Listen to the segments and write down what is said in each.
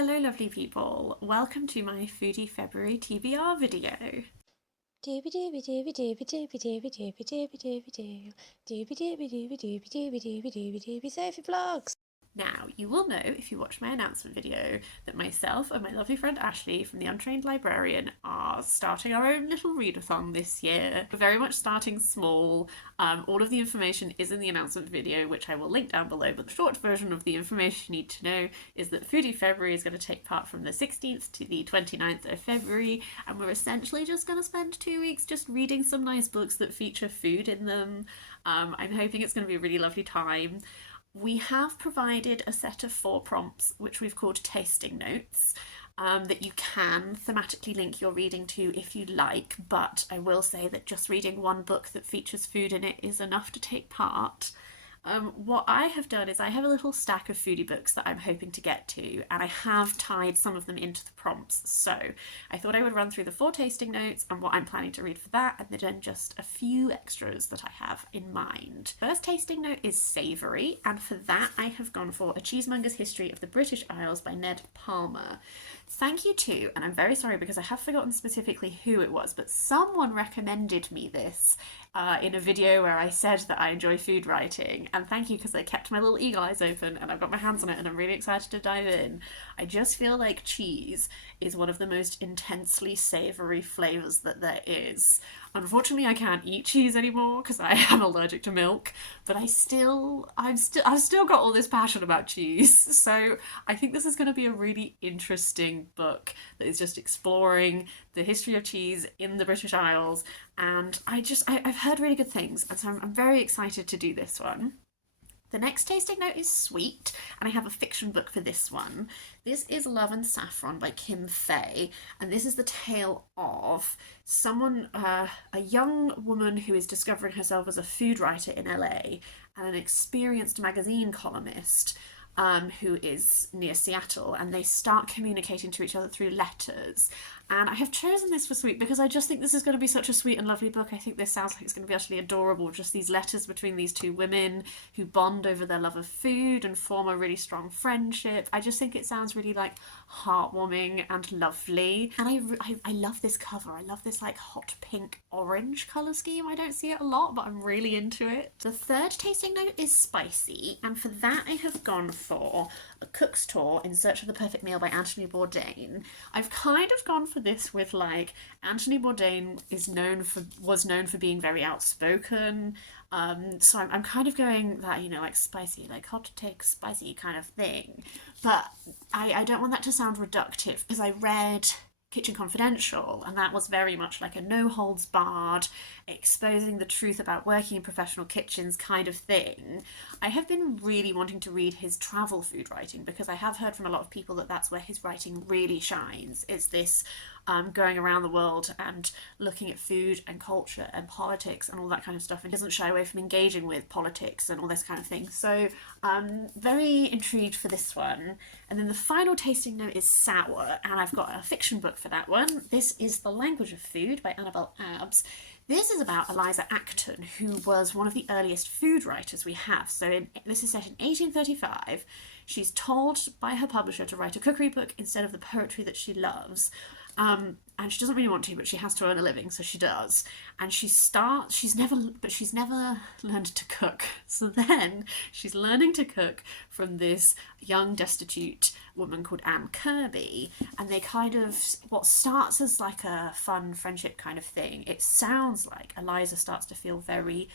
Hello lovely people, welcome to my Foodie February TBR video. Dooby dooby dooby dooby dooby dooby dooby dooby dooby doo. Dooby dooby dooby dooby dooby dooby dooby dooby Sophie vlogs. Now, you will know if you watch my announcement video that myself and my lovely friend Ashley from The Untrained Librarian are starting our own little readathon this year. We're very much starting small. All of the information is in the announcement video, which I will link down below, but the short version of the information you need to know is that Foodie February is going to take part from the 16th to the 29th of February, and we're essentially just going to spend 2 weeks just reading some nice books that feature food in them. I'm hoping it's going to be a really lovely time. We have provided a set of 4 prompts, which we've called tasting notes, that you can thematically link your reading to if you like, but I will say that just reading one book that features food in it is enough to take part. What I have done is I have a little stack of foodie books that I'm hoping to get to, and I have tied some of them into the prompts. So I thought I would run through the 4 tasting notes and what I'm planning to read for that, and then just a few extras that I have in mind. First tasting note is Savory, and for that I have gone for A Cheesemonger's History of the British Isles by Ned Palmer. Thank you to, and I'm very sorry because I have forgotten specifically who it was, but someone recommended me this in a video where I said that I enjoy food writing, and thank you because I kept my little eagle eyes open and I've got my hands on it and I'm really excited to dive in. I just feel like cheese is one of the most intensely savoury flavours that there is. Unfortunately, I can't eat cheese anymore because I am allergic to milk, but I've still got all this passion about cheese. So I think this is going to be a really interesting book that is just exploring the history of cheese in the British Isles, and I've heard really good things, and so I'm very excited to do this one. The next tasting note is sweet, and I have a fiction book for this one. This is Love and Saffron by Kim Fay, and this is the tale of a young woman who is discovering herself as a food writer in LA and an experienced magazine columnist who is near Seattle, and they start communicating to each other through letters. And I have chosen this for sweet because I just think this is going to be such a sweet and lovely book. I think this sounds like it's going to be utterly adorable, just these letters between these 2 women who bond over their love of food and form a really strong friendship. I just think it sounds really like heartwarming and lovely. And I love this cover. I love this like hot pink orange colour scheme. I don't see it a lot, but I'm really into it. The third tasting note is spicy, and for that I have gone for A Cook's Tour in Search of the Perfect Meal by Anthony Bourdain. I've kind of gone for this with like Anthony Bourdain was known for being very outspoken, so I'm kind of going that, like spicy, like hot take spicy kind of thing, but I don't want that to sound reductive because I read Kitchen Confidential, and that was very much like a no holds barred, exposing the truth about working in professional kitchens kind of thing. I have been really wanting to read his travel food writing because I have heard from a lot of people that that's where his writing really shines. It's this going around the world and looking at food and culture and politics and all that kind of stuff, and doesn't shy away from engaging with politics and all this kind of thing. So very intrigued for this one. And then the final tasting note is sour, and I've got a fiction book for that one. This is The Language of Food by Annabel Abbs. This is about Eliza Acton, who was one of the earliest food writers we have. So this is set in 1835. She's told by her publisher to write a cookery book instead of the poetry that she loves. And she doesn't really want to, but she has to earn a living, so she does. And she's never learned to cook. So then she's learning to cook from this young, destitute woman called Anne Kirby. And they kind of, what starts as like a fun friendship kind of thing, it sounds like Eliza starts to feel very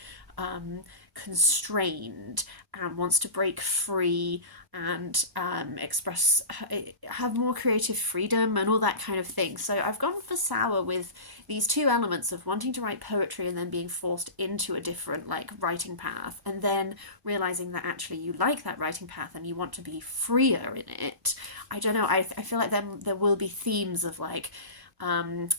constrained and wants to break free and have more creative freedom and all that kind of thing. So I've gone for sour with these 2 elements of wanting to write poetry and then being forced into a different like writing path, and then realizing that actually you like that writing path and you want to be freer in it. I don't know, I feel like then there will be themes of like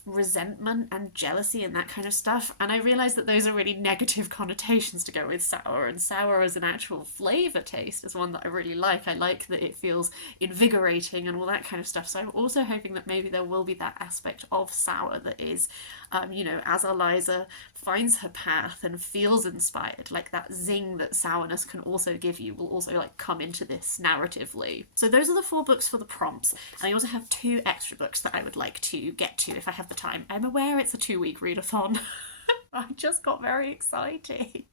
resentment and jealousy and that kind of stuff. And I realised that those are really negative connotations to go with sour, and sour as an actual flavour taste is one that I really like. I like that it feels invigorating and all that kind of stuff. So I'm also hoping that maybe there will be that aspect of sour that is, as Eliza finds her path and feels inspired, like that zing that sourness can also give you will also like come into this narratively. So those are the 4 books for the prompts, and I also have 2 extra books that I would like to get to if I have the time. I'm aware it's a 2-week readathon. I just got very excited.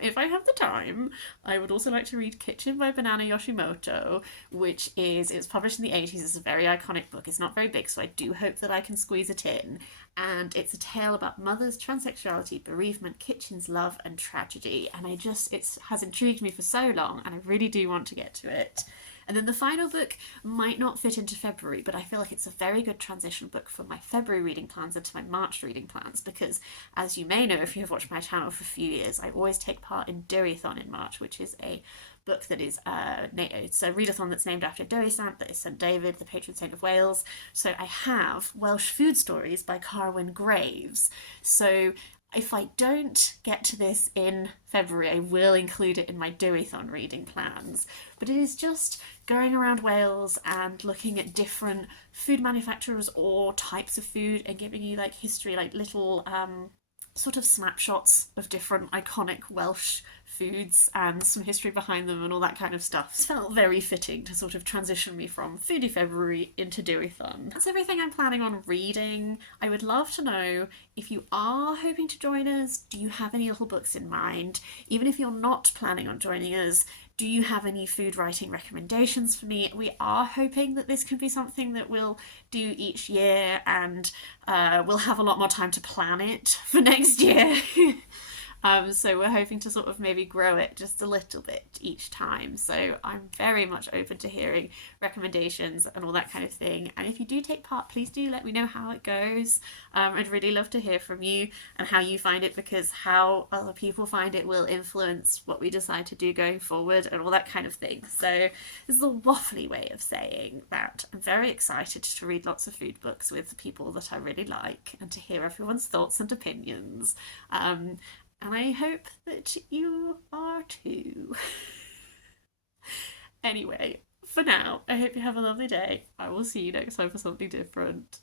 If I have the time, I would also like to read Kitchen by Banana Yoshimoto, which it was published in the 80s. It's a very iconic book. It's not very big, so I do hope that I can squeeze it in. And it's a tale about mothers, transsexuality, bereavement, kitchens, love, and tragedy. And it has intrigued me for so long, and I really do want to get to it. And then the final book might not fit into February, but I feel like it's a very good transition book from my February reading plans into my March reading plans, because as you may know if you have watched my channel for a few years, I always take part in Doughy-thon in March, which is a book that is it's a readathon that's named after Dewi Sant, that is St David, the patron saint of Wales. So I have Welsh Food Stories by Carwyn Graves. So if I don't get to this in February, I will include it in my Doughy-thon reading plans. But it is just going around Wales and looking at different food manufacturers or types of food and giving you like history, like little sort of snapshots of different iconic Welsh foods and some history behind them and all that kind of stuff. It felt very fitting to sort of transition me from Foodie February into Doughy-thon. That's everything I'm planning on reading. I would love to know if you are hoping to join us, do you have any little books in mind? Even if you're not planning on joining us, do you have any food writing recommendations for me? We are hoping that this can be something that we'll do each year, and we'll have a lot more time to plan it for next year. So we're hoping to sort of maybe grow it just a little bit each time. So I'm very much open to hearing recommendations and all that kind of thing. And if you do take part, please do let me know how it goes. I'd really love to hear from you and how you find it, because how other people find it will influence what we decide to do going forward and all that kind of thing. So this is a waffly way of saying that I'm very excited to read lots of food books with people that I really like and to hear everyone's thoughts and opinions. And I hope that you are too. Anyway, for now, I hope you have a lovely day. I will see you next time for something different.